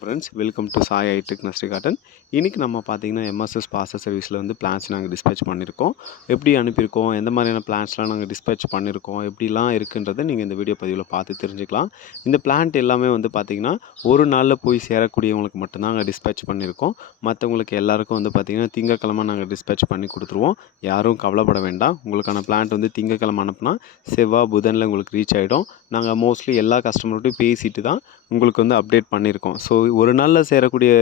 Friends welcome to Sai ஐடெக் நஸ்ரி காட்டன் இன்றைக்கி நம்ம பார்த்தீங்கன்னா எம்எஸ்எஸ் பாச சர்வீஸில் வந்து பிளான்ஸ் நாங்கள் டிஸ்பேச் பண்ணியிருக்கோம் எப்படி அனுப்பியிருக்கோம்? எந்த மாதிரியான பிளான்ஸ்லாம் நாங்கள் டிஸ்பேச் பண்ணியிருக்கோம் எப்படிலாம் இருக்குன்றதை நீங்கள் இந்த வீடியோ பதிவில் பார்த்து தெரிஞ்சுக்கலாம். இந்த பிளான்ட் எல்லாமே வந்து பார்த்திங்கன்னா ஒரு நாளில் போய் சேரக்கூடியவங்களுக்கு மட்டும்தான் நாங்கள் டிஸ்பேச் பண்ணியிருக்கோம் மற்றவங்களுக்கு எல்லாருக்கும் வந்து பார்த்திங்கன்னா திங்கக்கிழமை நாங்கள் டிஸ்பேச் பண்ணி கொடுத்துருவோம். யாரும் கவலைப்பட வேண்டாம். உங்களுக்கான பிளான்ட் வந்து திங்கக்கிழமை அனுப்புனா செவ்வாய் புதனில் உங்களுக்கு ரீச் ஆகிடும் நாங்கள் மோஸ்ட்லி எல்லா கஸ்டமர்கிட்டையும் பேசிட்டு தான் உங்களுக்கு வந்து அப்டேட் பண்ணியிருக்கோம் ஸோ ஒரு நாளில் சேரக்கூடிய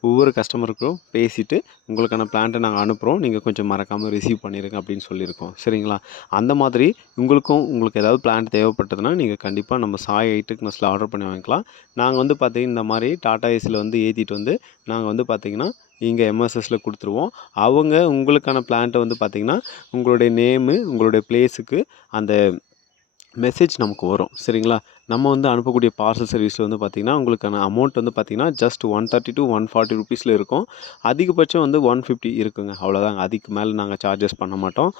ஒவ்வொரு கஸ்டமருக்கும் பேசிவிட்டு உங்களுக்கான பிளான்ட்டை நாங்கள் அனுப்புகிறோம் நீங்கள் கொஞ்சம் மறக்காமல் ரிசீவ் பண்ணிடுங்க அப்படின்னு சொல்லியிருக்கோம். சரிங்களா? அந்த மாதிரி உங்களுக்கும் உங்களுக்கு ஏதாவது பிளான்ட் தேவைப்பட்டதுன்னா நீங்கள் கண்டிப்பாக நம்ம சாய் ஐடெக்னஸில் ஆர்டர் பண்ணி வாங்கிக்கலாம். நாங்கள் வந்து பார்த்திங்கன்னா இந்த மாதிரி டாடா ஏசியில் வந்து ஏற்றிட்டு வந்து நாங்கள் வந்து பார்த்திங்கன்னா இங்கே எம்எஸ்எஸில் கொடுத்துருவோம். அவங்க உங்களுக்கான பிளான்ட்டை வந்து பார்த்திங்கன்னா உங்களுடைய நேமு உங்களுடைய பிளேஸுக்கு அந்த மெசேஜ் நமக்கு வரும். சரிங்களா? நம்ம வந்து அனுப்பக்கூடிய பார்சல் சர்வீஸில் வந்து பார்த்திங்கன்னா உங்களுக்கான அமௌண்ட் வந்து பார்த்திங்கன்னா just one thirty to one forty ருபீஸில் இருக்கும். அதிகபட்சம் வந்து ஒன் ஃபிஃப்டி இருக்குங்க. அவ்வளோதாங்க அதுக்கு மேலே நாங்கள் சார்ஜஸ் பண்ண மாட்டோம்.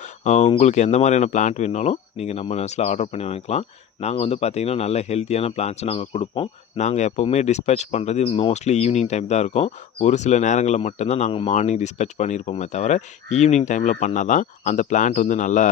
உங்களுக்கு எந்த மாதிரியான பிளான்ட் வேணாலும் நீங்கள் நம்ம நர்ஸில் ஆர்டர் பண்ணி வாங்கிக்கலாம். நாங்கள் வந்து பார்த்திங்கன்னா நல்ல ஹெல்த்தியான பிளான்ஸ் நாங்கள் கொடுப்போம். நாங்கள் எப்போவுமே டிஸ்பேச் பண்ணுறது மோஸ்ட்லி ஈவினிங் டைம் தான் இருக்கும். ஒரு சில நேரங்களில் மட்டும்தான் நாங்கள் மார்னிங் டிஸ்பேச் பண்ணியிருப்போமே தவிர ஈவினிங் டைமில் பண்ணால் தான் அந்த பிளான்ட் வந்து நல்லா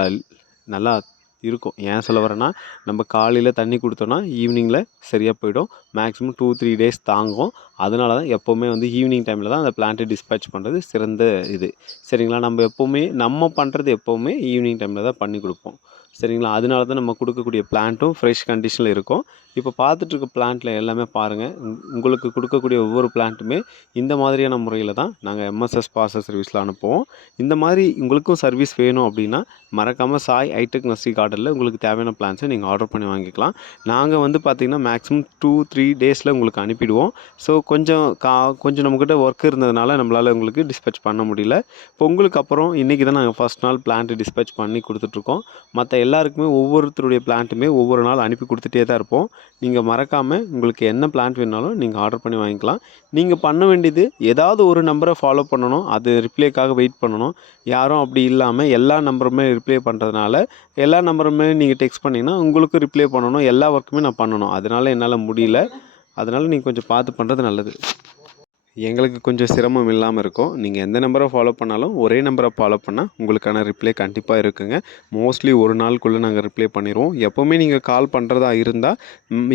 நல்லா இருக்கும். ஏன் சொல்ல வரேன்னா நம்ம காலையில் தண்ணி கொடுத்தோன்னா ஈவினிங்கில் சரியாக போயிடும். மேக்ஸிமம் டூ த்ரீ டேஸ் தாங்கும். அதனால தான் எப்போவுமே வந்து ஈவினிங் டைமில் தான் அந்த பிளான்ட்டை டிஸ்பேச் பண்ணுறது சிறந்த இது. சரிங்களா? நம்ம எப்போவுமே நம்ம பண்ணுறது எப்போவுமே ஈவினிங் டைமில் தான் பண்ணி கொடுப்போம். சரிங்களா? அதனால தான் நம்ம கொடுக்கக்கூடிய பிளான்ட்டும் ஃப்ரெஷ் கண்டிஷனில் இருக்கும். இப்போ பார்த்துட்ருக்க பிளான்ட்டில் எல்லாமே பாருங்கள் உங்களுக்கு கொடுக்கக்கூடிய ஒவ்வொரு பிளான்ட்டுமே இந்த மாதிரியான முறையில் தான் நாங்கள் எம்எஸ்எஸ் பாசஸ் சர்வீஸில் அனுப்புவோம். இந்த மாதிரி உங்களுக்கும் சர்வீஸ் வேணும் அப்படின்னா மறக்காமல் சாய் ஹைடெக் நர்சி கார்டனில் உங்களுக்கு தேவையான பிளான்ஸை நீங்கள் ஆர்டர் பண்ணி வாங்கிக்கலாம். நாங்கள் வந்து பார்த்திங்கன்னா மேக்ஸிமம் டூ த்ரீ டேஸில் உங்களுக்கு அனுப்பிடுவோம். ஸோ கொஞ்சம் கா கொஞ்சம் நம்மக்கிட்ட ஒர்க் இருந்ததுனால நம்மளால் உங்களுக்கு டிஸ்பேச் பண்ண முடியல. இப்போ உங்களுக்கு அப்புறம் இன்றைக்கி தான் நாங்கள் ஃபஸ்ட் நாள் பிளான்ட்டு டிஸ்பேச் பண்ணி கொடுத்துட்ருக்கோம் மற்ற எல்லாருக்குமே ஒவ்வொருத்தருடைய பிளான்ட்டுமே ஒவ்வொரு நாள் அனுப்பி கொடுத்துட்டே தான் இருப்போம். நீங்கள் மறக்காமல் உங்களுக்கு என்ன பிளான்ட் வேணாலும் நீங்கள் ஆர்டர் பண்ணி வாங்கிக்கலாம். நீங்கள் பண்ண வேண்டியது ஏதாவது ஒரு நம்பரை ஃபாலோ பண்ணணும். அது ரிப்ளைக்காக வெயிட் பண்ணணும். யாரும் அப்படி இல்லாமல் எல்லா நம்பருமே ரிப்ளை பண்ணுறதுனால எல்லா நம்பருமே நீங்கள் டெக்ஸ்ட் பண்ணிங்கன்னா உங்களுக்கு ரிப்ளை பண்ணணும். எல்லா ஒர்க்குமே நான் பண்ணணும். அதனால் என்னால் முடியல. அதனால் நீங்கள் கொஞ்சம் பார்த்து பண்ணுறது நல்லது. எங்களுக்கு கொஞ்சம் சிரமம் இல்லாமல் இருக்கும். நீங்கள் எந்த நம்பரை ஃபாலோ பண்ணாலும் ஒரே நம்பரை ஃபாலோ பண்ணால் உங்களுக்கான ரிப்ளை கண்டிப்பாக இருக்குங்க. மோஸ்ட்லி ஒரு நாளுக்குள்ளே நாங்கள் ரிப்ளை பண்ணிடுவோம் எப்போவுமே நீங்கள் கால் பண்ணுறதா இருந்தால்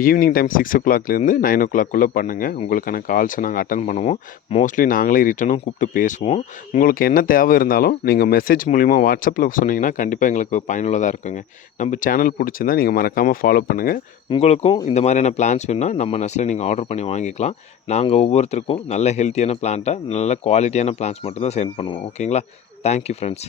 ஈவினிங் டைம் சிக்ஸ் ஓ கிளாக்லேருந்து நைன் ஓ கிளாக்குள்ளே பண்ணுங்கள் உங்களுக்கான கால்ஸை நாங்கள் அட்டன் பண்ணுவோம். மோஸ்ட்லி நாங்களே ரிட்டனும் கூப்பிட்டு பேசுவோம். உங்களுக்கு என்ன தேவை இருந்தாலும் நீங்கள் மெசேஜ் மூலிமா வாட்ஸ்அப்பில் சொன்னீங்கன்னா கண்டிப்பாக எங்களுக்கு பயனுள்ளதாக இருக்குங்க. நம்ம சேனல் பிடிச்சிருந்தா நீங்கள் மறக்காமல் ஃபாலோ பண்ணுங்கள் உங்களுக்கும் இந்த மாதிரியான பிளான்ஸ் வேணுன்னா நம்ம நெஸ்ட்டில் நீங்கள் ஆர்டர் பண்ணி வாங்கிக்கலாம். நாங்கள் ஒவ்வொருத்தருக்கும் நல்ல ஹெல்த்தியான பிளான்ட்டாக நல்ல குவாலிட்டியான பிளான்ஸ் மட்டும்தான் சென்ட் பண்ணுவோம். ஓகேங்களா தேங்க்யூ ஃப்ரெண்ட்ஸ்